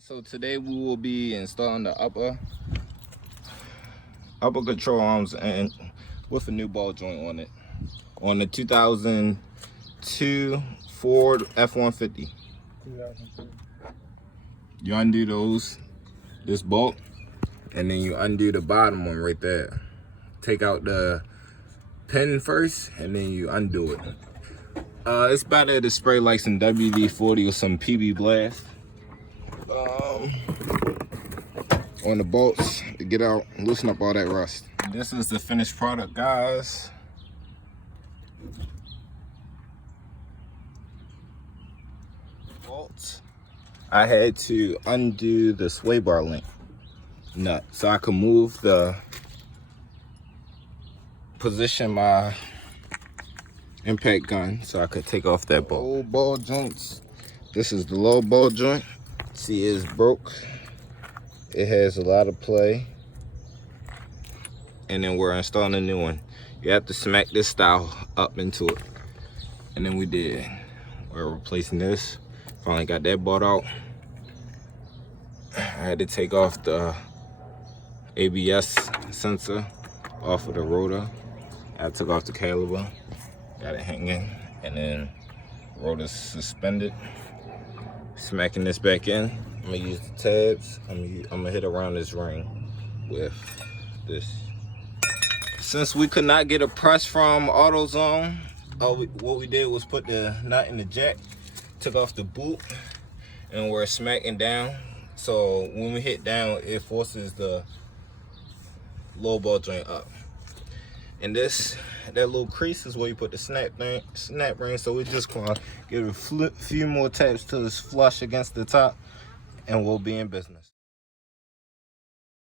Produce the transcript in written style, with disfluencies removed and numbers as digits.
So today we will be installing the upper control arms and with a new ball joint on it on the 2002 Ford F-150. You undo this bolt, and then you undo the bottom one right there. Take out the pin first, and then you undo it. It's better to spray like some WD-40 or some PB Blast on the bolts to get out and loosen up all that rust. This is the finished product, guys. Bolts. I had to undo the sway bar link nut so I could move position my impact gun so I could take off that bolt. Old ball joints. This is the low ball joint. See, it's broke. It has a lot of play. And then we're installing a new one. You have to smack this style up into it. And then we did. We're replacing this. Finally got that bought out. I had to take off the ABS sensor off of the rotor. I took off the caliper. Got it hanging. And then rotor suspended. Smacking this back in. I'm gonna use the tabs. I'm gonna hit around this ring with this. Since we could not get a press from AutoZone, what we did was put the nut in the jack, took off the boot, and we're smacking down. So when we hit down, it forces the low ball joint up. And that little crease is where you put the snap ring. So we just gonna give it a few more taps till it's flush against the top, and we'll be in business.